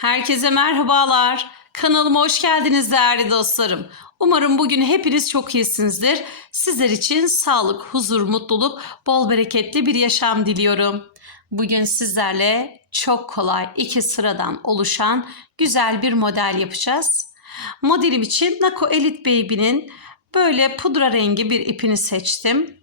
Herkese merhabalar. Kanalıma hoş geldiniz değerli dostlarım. Umarım bugün hepiniz çok iyisinizdir. Sizler için sağlık, huzur, mutluluk, bol bereketli bir yaşam diliyorum. Bugün sizlerle çok kolay iki sıradan oluşan güzel bir model yapacağız. Modelim için Nako Elite Baby'nin böyle pudra rengi bir ipini seçtim.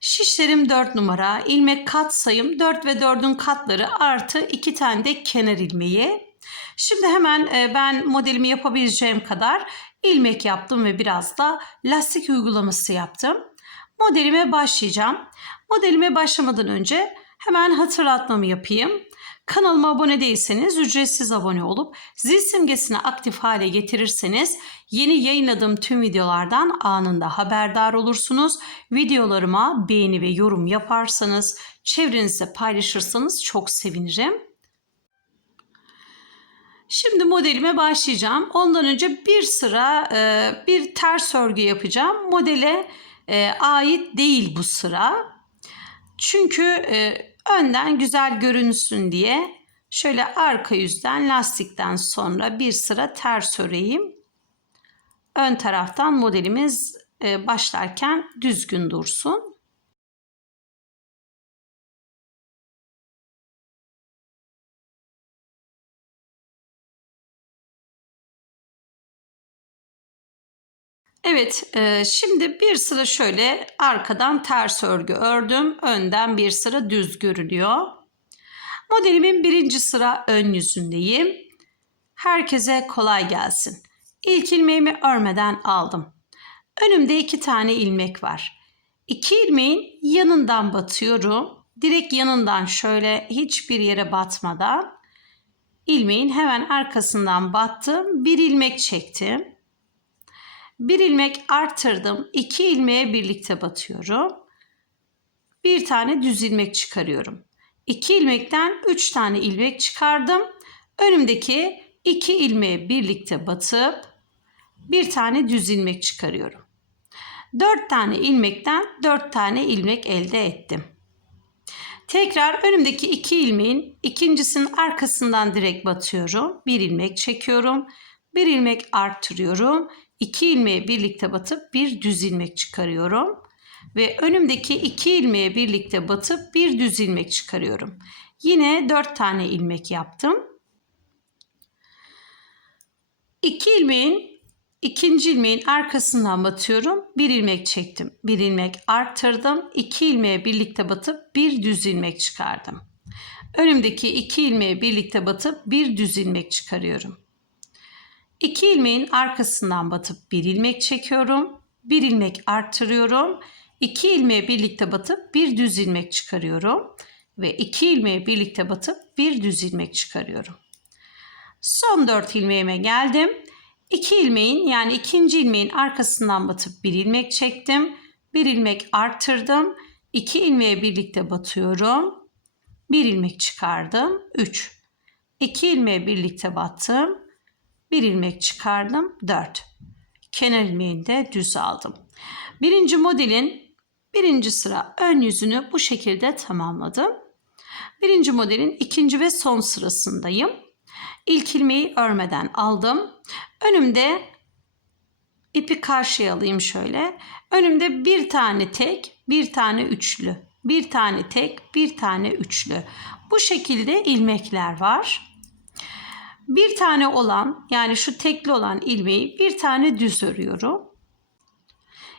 Şişlerim 4 numara, ilmek kat sayım 4 ve 4'ün katları artı 2 tane de kenar ilmeği. Şimdi hemen e, ben modelimi yapabileceğim kadar ilmek yaptım ve biraz da lastik uygulaması yaptım. Modelime başlayacağım. Modelime başlamadan önce hemen hatırlatmamı yapayım. Kanalıma abone değilseniz ücretsiz abone olup zil simgesini aktif hale getirirseniz yeni yayınladığım tüm videolardan anında haberdar olursunuz. Videolarıma beğeni ve yorum yaparsanız, çevrenizde paylaşırsanız çok sevinirim. Şimdi modelime başlayacağım. Ondan önce bir sıra e, bir ters örgü yapacağım. Modele e, ait değil bu sıra. Çünkü e, önden güzel görünsün diye şöyle arka yüzden lastikten sonra bir sıra ters öreyim. Ön taraftan modelimiz e, başlarken düzgün dursun. Evet, e, şimdi bir sıra şöyle arkadan ters örgü ördüm. Önden bir sıra düz görünüyor. Modelimin birinci sıra ön yüzündeyim. Herkese kolay gelsin. İlk ilmeğimi örmeden aldım. Önümde iki tane ilmek var. İki ilmeğin yanından batıyorum. Direkt yanından şöyle hiçbir yere batmadan ilmeğin hemen arkasından battım. Bir ilmek çektim. Bir ilmek arttırdım. iki ilmeğe birlikte batıyorum. Bir tane düz ilmek çıkarıyorum. İki ilmekten üç tane ilmek çıkardım. Önümdeki iki ilmeğe birlikte batıp bir tane düz ilmek çıkarıyorum. Dört tane ilmekten dört tane ilmek elde ettim. Tekrar önümdeki iki ilmeğin ikincisinin arkasından direkt batıyorum. Bir ilmek çekiyorum. Bir ilmek arttırıyorum. 2 ilmeğe birlikte batıp bir düz ilmek çıkarıyorum. Ve önümdeki 2 ilmeğe birlikte batıp bir düz ilmek çıkarıyorum. Yine 4 tane ilmek yaptım. 2 ilmeğin ikinci ilmeğin arkasından batıyorum. Bir ilmek çektim. Bir ilmek arttırdım. 2 ilmeğe birlikte batıp bir düz ilmek çıkardım. Önümdeki 2 ilmeğe birlikte batıp bir düz ilmek çıkarıyorum. İki ilmeğin arkasından batıp bir ilmek çekiyorum. Bir ilmek arttırıyorum. İki ilmeğe birlikte batıp bir düz ilmek çıkarıyorum. Ve iki ilmeğe birlikte batıp bir düz ilmek çıkarıyorum. Son dört ilmeğime geldim. İki ilmeğin yani ikinci ilmeğin arkasından batıp bir ilmek çektim. Bir ilmek arttırdım. İki ilmeğe birlikte batıyorum. Bir ilmek çıkardım. Üç. İki ilmeğe birlikte battım bir ilmek çıkardım 4. Kenar ilmeğini de düz aldım. Birinci modelin birinci sıra ön yüzünü bu şekilde tamamladım. Birinci modelin ikinci ve son sırasındayım. İlk ilmeği örmeden aldım. Önümde ipi karşıya alayım şöyle. Önümde bir tane tek, bir tane üçlü. Bir tane tek, bir tane üçlü. Bu şekilde ilmekler var. Bir tane olan yani şu tekli olan ilmeği bir tane düz örüyorum.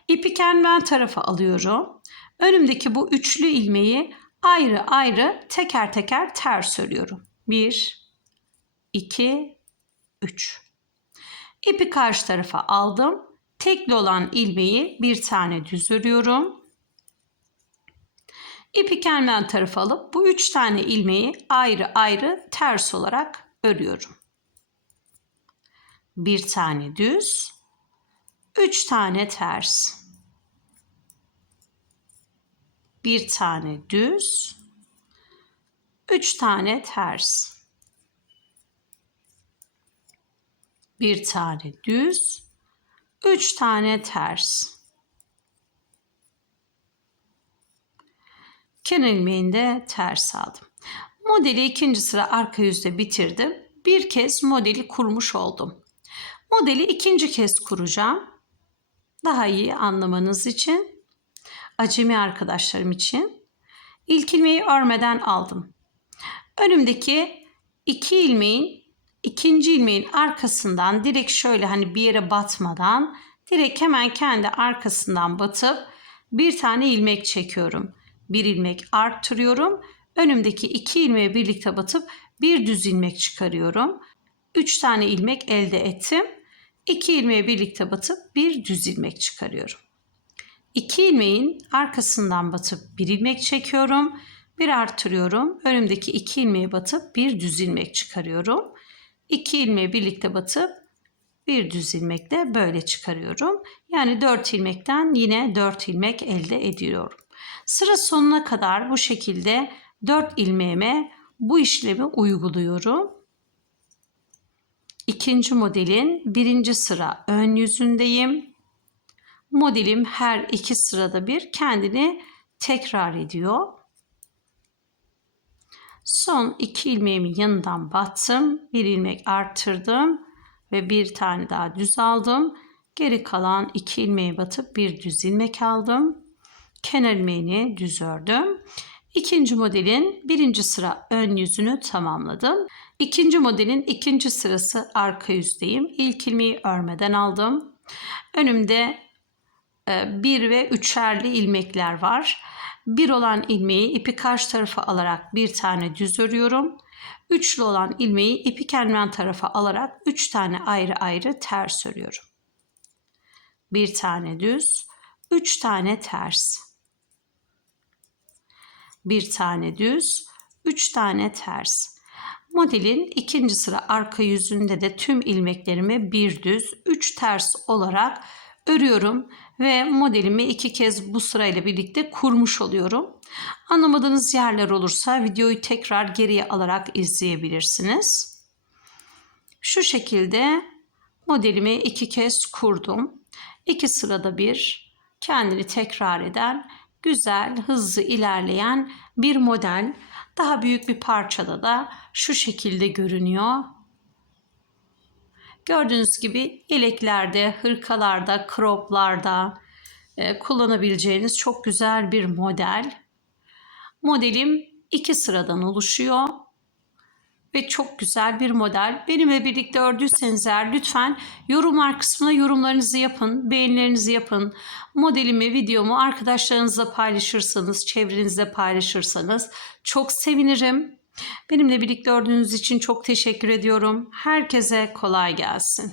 İpi kendi tarafa alıyorum. Önümdeki bu üçlü ilmeği ayrı ayrı teker teker ters örüyorum. 1 2 3 İpi karşı tarafa aldım. Tekli olan ilmeği bir tane düz örüyorum. İpi kendi tarafa alıp bu üç tane ilmeği ayrı ayrı ters olarak örüyorum bir tane düz, üç tane ters. Bir tane düz, üç tane ters. Bir tane düz, üç tane ters. Kenar ilmeğinde ters aldım. Modeli ikinci sıra arka yüzde bitirdim. Bir kez modeli kurmuş oldum. Modeli ikinci kez kuracağım. Daha iyi anlamanız için, acemi arkadaşlarım için. İlk ilmeği örmeden aldım. Önümdeki iki ilmeğin ikinci ilmeğin arkasından direkt şöyle hani bir yere batmadan direkt hemen kendi arkasından batıp bir tane ilmek çekiyorum. Bir ilmek arttırıyorum. Önümdeki iki ilmeği birlikte batıp bir düz ilmek çıkarıyorum. Üç tane ilmek elde ettim. İki ilmeği birlikte batıp bir düz ilmek çıkarıyorum. İki ilmeğin arkasından batıp bir ilmek çekiyorum. Bir arttırıyorum. Önümdeki iki ilmeği batıp bir düz ilmek çıkarıyorum. İki ilmeği birlikte batıp bir düz ilmekle böyle çıkarıyorum. Yani 4 ilmekten yine 4 ilmek elde ediyorum. Sıra sonuna kadar bu şekilde 4 ilmeğime bu işlemi uyguluyorum. İkinci modelin birinci sıra ön yüzündeyim. Modelim her iki sırada bir kendini tekrar ediyor. Son iki ilmeğimin yanından battım. Bir ilmek arttırdım ve bir tane daha düz aldım. Geri kalan iki ilmeği batıp bir düz ilmek aldım. Kenar ilmeğini düz ördüm. İkinci modelin birinci sıra ön yüzünü tamamladım. İkinci modelin ikinci sırası arka yüzdeyim. İlk ilmeği örmeden aldım. Önümde e, bir ve üçerli ilmekler var. Bir olan ilmeği ipi karşı tarafa alarak bir tane düz örüyorum. Üçlü olan ilmeği ipi kendinden tarafa alarak üç tane ayrı ayrı ters örüyorum. Bir tane düz, üç tane ters. Bir tane düz, üç tane ters. Modelin ikinci sıra arka yüzünde de tüm ilmeklerimi bir düz, üç ters olarak örüyorum ve modelimi iki kez bu sırayla birlikte kurmuş oluyorum. Anlamadığınız yerler olursa videoyu tekrar geriye alarak izleyebilirsiniz. Şu şekilde modelimi iki kez kurdum. İki sırada bir kendini tekrar eden, güzel, hızlı ilerleyen bir model. Daha büyük bir parçada da şu şekilde görünüyor. Gördüğünüz gibi yeleklerde, hırkalarda, croplarda e, kullanabileceğiniz çok güzel bir model. Modelim iki sıradan oluşuyor ve çok güzel bir model. Benimle birlikte ördüyseniz eğer lütfen yorumlar kısmına yorumlarınızı yapın, beğenilerinizi yapın. Modelimi, videomu arkadaşlarınızla paylaşırsanız, çevrenizde paylaşırsanız çok sevinirim. Benimle birlikte ördüğünüz için çok teşekkür ediyorum. Herkese kolay gelsin.